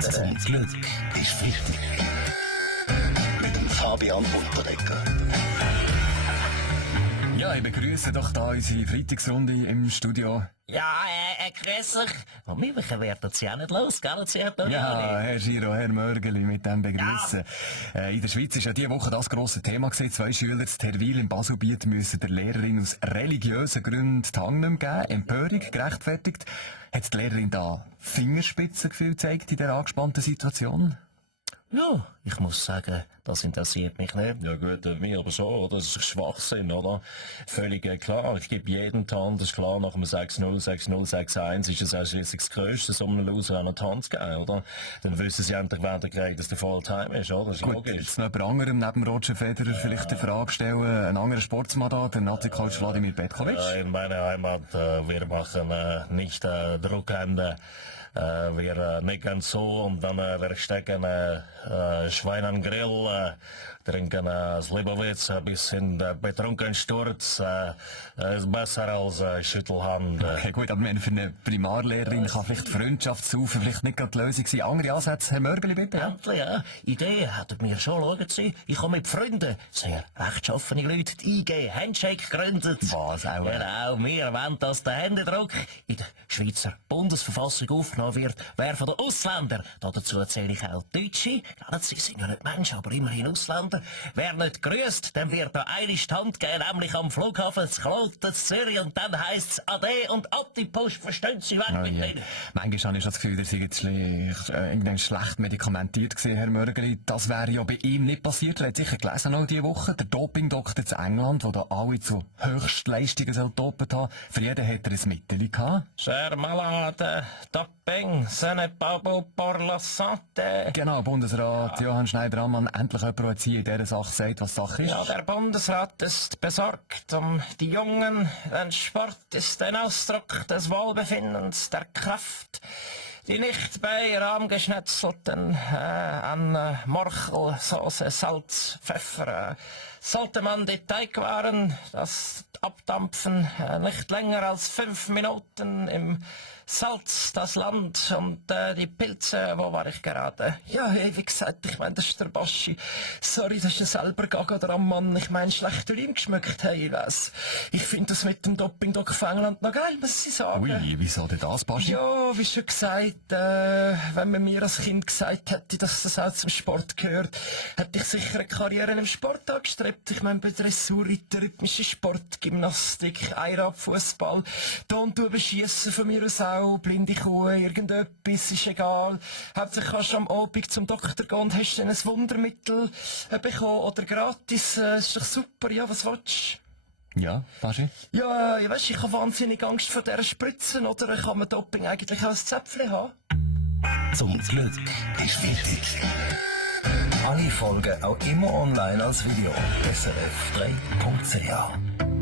Zum Glück ist wichtig. Mit dem Fabian Unterdecker. Ja, ich begrüße doch da unsere Freitagsrunde im Studio. Ja, grüß euch. Und wir werden es ja nicht los, gell? Ja, Herr Giro, Herr Mörgeli, mit dem Begrüßen. Ja. In der Schweiz ist ja diese Woche das grosse Thema gewesen. 2 Schüler in Terwil im Baselbiet müssen der Lehrerin aus religiösen Gründen die Hand nicht mehr geben. Empörung gerechtfertigt. Hat die Lehrerin da Fingerspitzengefühl gezeigt in dieser angespannten Situation? Ja, ich muss sagen, das interessiert mich nicht. Ja gut, mir aber schon, oder? Das ist Schwachsinn, oder? Völlig klar, ich gebe jedem die Hand, das ist klar, nach einem 6-0, 6-0, 6-1 ist es auch schliesslich das Größte, so einem Loser auch noch die Hand zu geben, oder? Dann wissen sie endlich, wer der kriegt, dass der Volltime ist, oder? Das ist gut, logisch. Jetzt noch jemand anderem neben Roger Federer vielleicht die Frage stellen, ein anderer Sportsmann da, der Nazi-Coach Wladimir Petkovic? In meiner Heimat, wir machen nicht Druckhände. Wir nicken so und dann wir stecken Schwein an den Grill, trinken Slibowitz bis in den betrunkenen Sturz. Ist besser als Schüttelhand. Ja gut, aber für eine Primarlehrerin kann vielleicht Freundschaftssaufen vielleicht nicht gerade die Lösung sein. Andere Ansätze, Herr Mörgeli, bitte? Ja? Endlich, ja. Ideen hätten mir schon, schauen Sie. Ich habe mit Freunden, sehr rechtschaffene Leute, die IG Handshake gegründet. Was auch? Genau, wir wollen, dass der Händedruck in der Schweizer Bundesverfassung aufgenommen wird, wer von den Ausländern, dazu zähle ich auch Deutsche, ja, sie sind ja nicht Menschen, aber immerhin Ausländer, wer nicht grüßt, dann wird da eine die Hand geben, nämlich am Flughafen zu Kloten, Zürich, und dann heisst's Ade und ab die Post, verstehen Sie, weg mit denen. Manchmal habe ich das Gefühl, dass irgendwann schlecht medikamentiert gewesen, Herr Mörgeli. Das wäre ja bei ihm nicht passiert. Er hat sicher gelesen auch diese Woche, der Dopingdoktor in England, der da alle zu Höchstleistungen dopet haben. Für jeden hat er ein Mittel gehabt. Cher malade, doping, ce n'est pas bon pour la santé. Genau, Bundesrat Johann Schneider-Ammann, endlich jemand, der jetzt hier in dieser Sache sagt, was Sache ist. Ja, der Bundesrat ist besorgt um die Jungen, denn Sport ist ein Ausdruck des Wohlbefindens, der Kraft, die nicht bei rahmgeschnetzelten an Morchel, Soße, Salz, Pfeffer, sollte man die Teigwaren, das Abdampfen nicht länger als 5 Minuten im Salz, das Land und die Pilze, wo war ich gerade? Ja, wie gesagt, ich meine, das ist der Baschi. Sorry, das ist ja selber Gaga dran, Mann. Ich meine, schlechter Wein geschmeckt, hey, ich weiss. Ich finde das mit dem Doping-Doc von England noch geil, muss ich sagen. Ui, wieso denn das, Baschi? Ja, wie schon gesagt, wenn man mir als Kind gesagt hätte, dass das auch zum Sport gehört, hätte ich sicher eine Karriere im Sport angestrebt. Ich meine, bei Dressurreiter, rhythmische Sport, Gymnastik, Einrad, Fußball, Tontuben schiessen von mir aus auch, blinde Kuh, irgendetwas, ist egal. Hauptsächlich kannst du am Abend zum Doktor gehen und hast dann ein Wundermittel bekommen oder gratis, ist doch super, ja, was willst du? Ja, Baschi? Ja, ich weiss, ich habe wahnsinnig Angst vor dieser Spritzen, oder kann man Doping eigentlich auch als Zäpfchen haben? Zum Glück ist wichtig. Alle Folgen auch immer online als Video. srf3.ch